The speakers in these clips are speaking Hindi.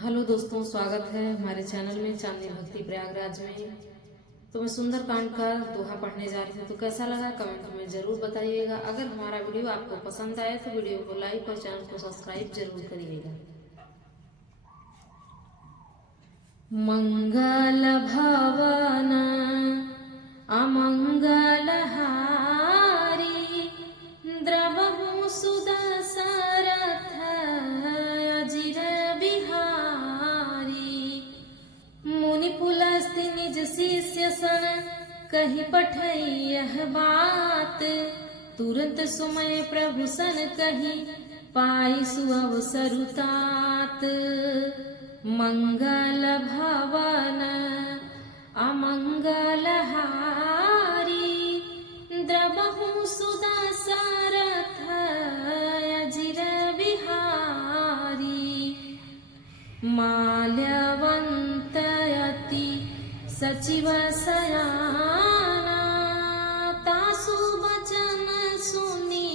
हेलो दोस्तों, स्वागत है हमारे चैनल में चांदनी भक्ति प्रयागराज में। तो मैं सुंदर कांड का दोहा पढ़ने जा रही हूँ। तो कैसा लगा कमेंट में जरूर बताइएगा। अगर हमारा वीडियो आपको पसंद आए तो वीडियो को लाइक और चैनल को सब्सक्राइब जरूर करिएगा। मंगल भवन अमंगल हारी, द्रवहु सुदशरथ अजिर बिहारी। मुनि पुलस्त्य निज शिष्य सन कही पठई यह बात, तुरंत सुमय प्रभु सन कही पाई सुअवसरु तात। मंगल भवन अमंगल हारी, द्रवहु सुदशरथ अजिर बिहारी। माल्यवंत यति सचिव सयाना, तासु वचन सुनी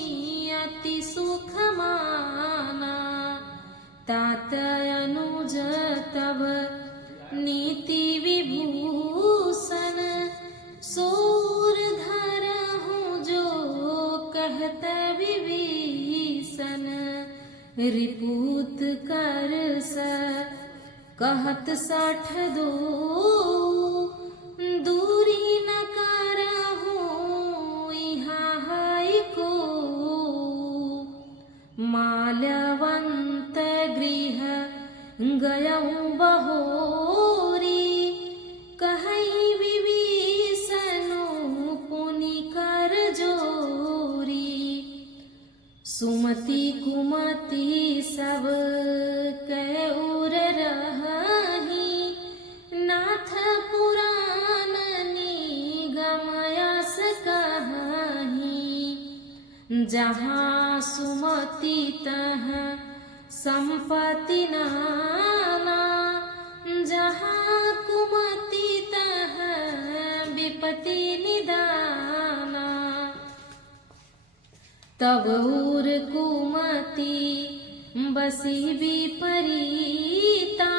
अति सुख माना। तात अनुज तब नीति विभूषण, सूर धरहु जो कहत विभीषण। रिपुत कर स कहत 62, दूरी न करहु यहाँ है को। माल्यवंत गृह गयऊ बहोरी, कहई विभीषणु पुनि कर जोरी। सुमति कुमति सब कै उर रही, नाथ पुराण निगम यस कहही। जहाँ सुमति तहाँ संपत्ति नाना, जहाँ कुमति तहाँ विपत्ति निदाना। तब उर कुमति बसी विपरीता,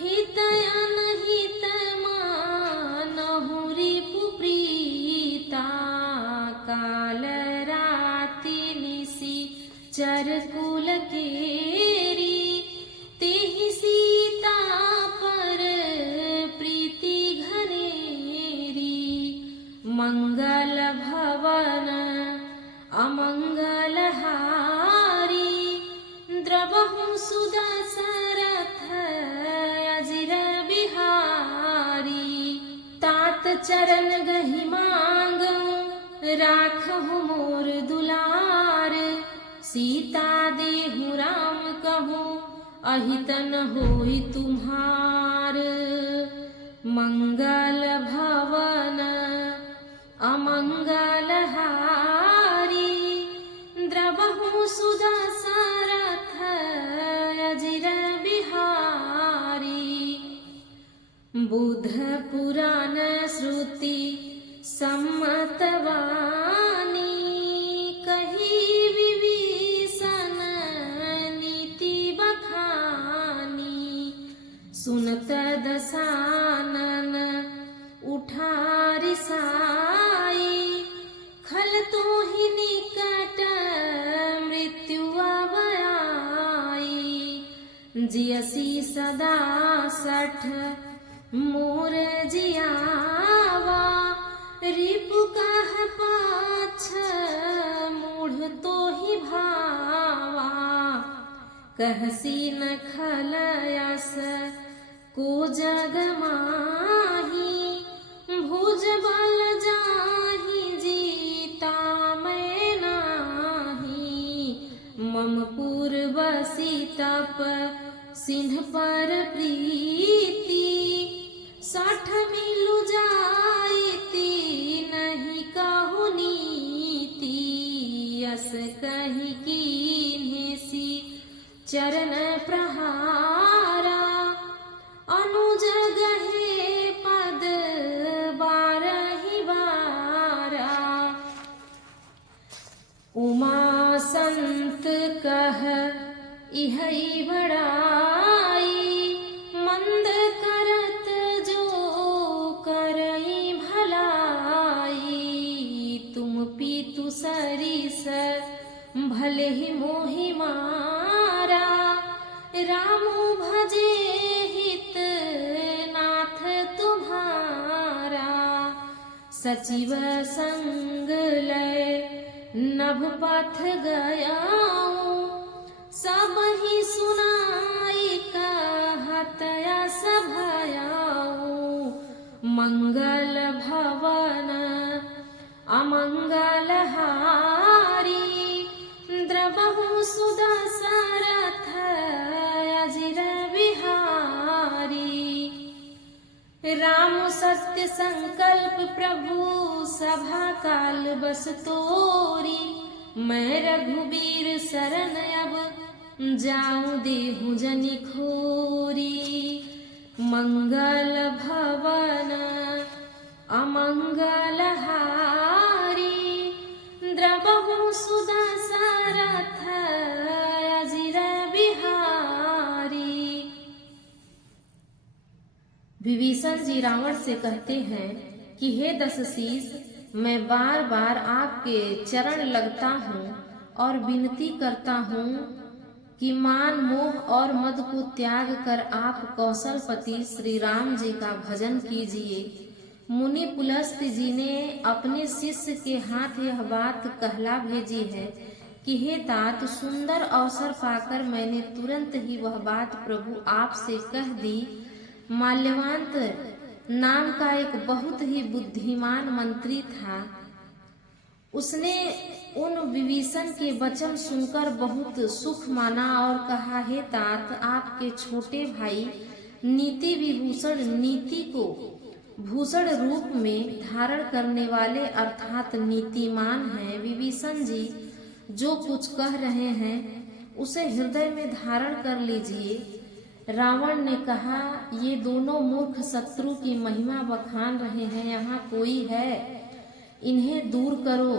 हित अनहित मानहु रिपु प्रीता। काल राति निशि चर कुल केरी, तेहि सीता पर प्रीति घनेरी। मंगल भवन अमंगल हारी, द्रवहु सुदशरथ अजिर बिहारी। तात चरण गहि मांगऊँ राखहु मोर दुलार, सीता देहु राम कहूँ अहित न होई तुम्हार। मंगल भवन अमंगल हारी, द्रवहु सुदशरथ अजिर बिहारी। बुध पुराण श्रुति सम्मत वाणी, कही विभीषण नीति बखानी। सुनत दसानन उठारि साई, खल तोहि निकट मृत्यु अब आई। जियसी सदा 60 मोर जियावा, रिपु कह पाछ मूढ़ तोहि भावा। कहसी न खलयस को जग माही, भुज बल जाहि जीता मैं नाही। मम पूर्वसी तप सिंह पर प्रीति, 60 मिलु जाइती नहीं कहु नीति। यस कही कीन्हे सी चरण प्रहारा, अनुज गहे पद बारहि बारा। उमा संत कह इहई बड़ाई, रामू भजे हित नाथ तुम्हारा, सचिव संग लय नभ पथ गयाऊं, सब ही सुनाई कहत यस भयाऊं, मंगल भवन अमंगल हारी, द्रवहु सुदशरथ अजिर बिहारी। राम सत्य संकल्प प्रभु सभा काल बस तोरी, मैं रघुबीर शरण अब जाऊं देहु जनि खोरी, मंगल भवन अमंगल हारी, द्रवहु सुदशरथ अजिर बिहारी। विभीषण जी रावण से कहते हैं कि हे दशशीष, मैं बार बार आपके चरण लगता हूँ और विनती करता हूँ कि मान मोह और मद को त्याग कर आप कौशलपति श्री राम जी का भजन कीजिए। मुनि पुलस्त्य जी ने अपने शिष्य के हाथ यह बात कहला भेजी है कि हे तात, सुंदर अवसर पाकर मैंने तुरंत ही वह बात प्रभु आपसे कह दी। माल्यवांत नाम का एक बहुत ही बुद्धिमान मंत्री था। उसने उन विभीषण के वचन सुनकर बहुत सुख माना और कहा, हे तात, आपके छोटे भाई नीति विभूषण नीति को भूषण रूप में धारण करने वाले अर्थात नीतिमान हैं। विभीषण जी जो कुछ कह रहे हैं उसे हृदय में धारण कर लीजिए। रावण ने कहा, ये दोनों मूर्ख शत्रु की महिमा बखान रहे हैं, यहाँ कोई है, इन्हें दूर करो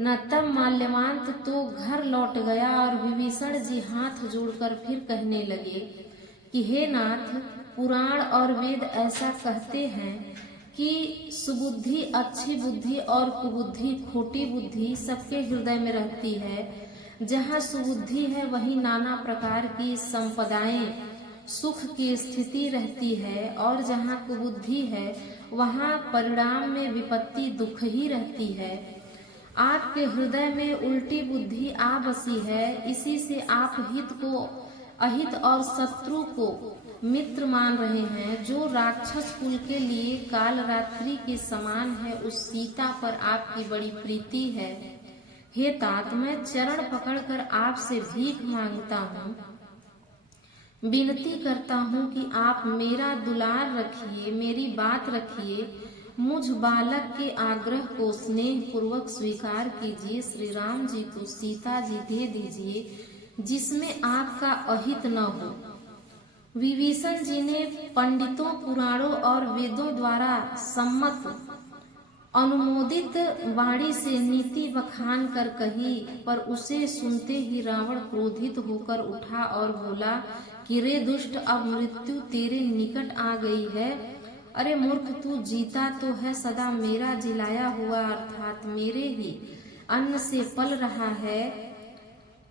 न। तब माल्यवांत तो घर लौट गया और विभीषण जी हाथ जोड़कर फिर कहने लगे कि हे नाथ, पुराण और वेद ऐसा कहते हैं कि सुबुद्धि अच्छी बुद्धि और कुबुद्धि खोटी बुद्धि सबके हृदय में रहती है। जहाँ सुबुद्धि है वहीं नाना प्रकार की संपदाएं सुख की स्थिति रहती है, और जहाँ कुबुद्धि है वहाँ परिणाम में विपत्ति दुख ही रहती है। आपके हृदय में उल्टी बुद्धि आ बसी है, इसी से आप हित को अहित और शत्रु को मित्र मान रहे हैं। जो राक्षस कुल के लिए काल रात्रि के समान है, उस सीता पर आपकी बड़ी प्रीति है। हे तात, मैं चरण पकड़कर आपसे भीख मांगता हूँ, विनती करता हूँ कि आप मेरा दुलार रखिए, मेरी बात रखिए, मुझ बालक के आग्रह को स्नेह पूर्वक स्वीकार कीजिए। श्री राम जी को सीता जी दे दीजिए जिसमें आपका अहित न हो। विभीषण जी ने पंडितों, पुराणों और वेदों द्वारा सम्मत अनुमोदित वाणी से नीति बखान कर कही, पर उसे सुनते ही रावण क्रोधित होकर उठा और बोला कि रे दुष्ट, अब मृत्यु तेरे निकट आ गई है। अरे मूर्ख, तू जीता तो है सदा मेरा जिलाया हुआ अर्थात मेरे ही अन्न से पल रहा है,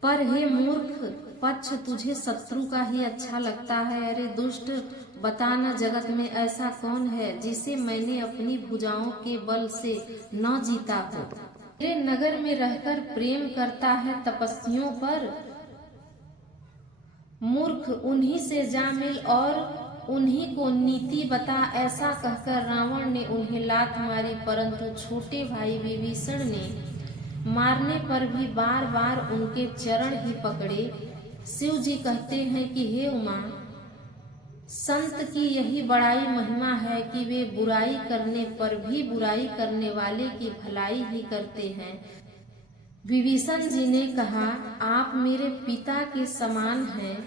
पर हे मूर्ख, पक्ष तुझे शत्रु का ही अच्छा लगता है। अरे दुष्ट, बताना जगत में ऐसा कौन है जिसे मैंने अपनी भुजाओं के बल से न जीता हो। मेरे नगर में रहकर प्रेम करता है तपस्वियों पर। मूर्ख, उन्हीं से जा मिल और उन्हीं को नीति बता। ऐसा कहकर रावण ने उन्हें लात मारी, परंतु छोटे भाई विभीषण ने मारने पर भी बार बार उनके चरण ही पकड़े। शिव जी कहते हैं कि हे उमा, संत की यही बड़ाई महिमा है कि वे बुराई करने पर भी बुराई करने वाले की भलाई ही करते हैं। विभीषण जी ने कहा, आप मेरे पिता के समान हैं,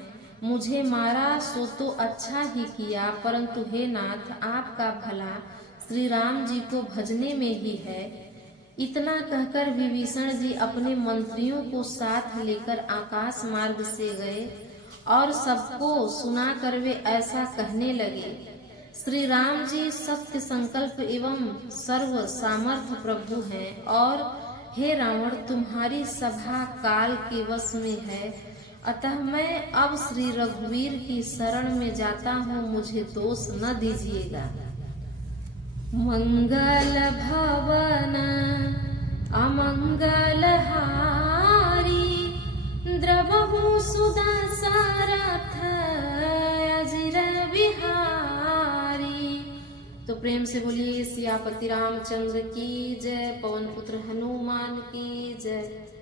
मुझे मारा सो तो अच्छा ही किया, परंतु हे नाथ, आपका भला श्री राम जी को भजने में ही है। इतना कहकर विभीषण जी अपने मंत्रियों को साथ लेकर आकाश मार्ग से गए और सबको सुनाकर वे ऐसा कहने लगे, श्री राम जी सत्य संकल्प एवं सर्व सामर्थ्य प्रभु हैं, और हे रावण, तुम्हारी सभा काल के वश में है, अतः मैं अब श्री रघुवीर की शरण में जाता हूँ, मुझे दोष न दीजिएगा। मंगल भवन अमंगल हारी, द्रवहु सुधा सारथ अजिर बिहारी। तो प्रेम से बोलिए सियापति रामचंद्र की जय, पवन पुत्र हनुमान की जय।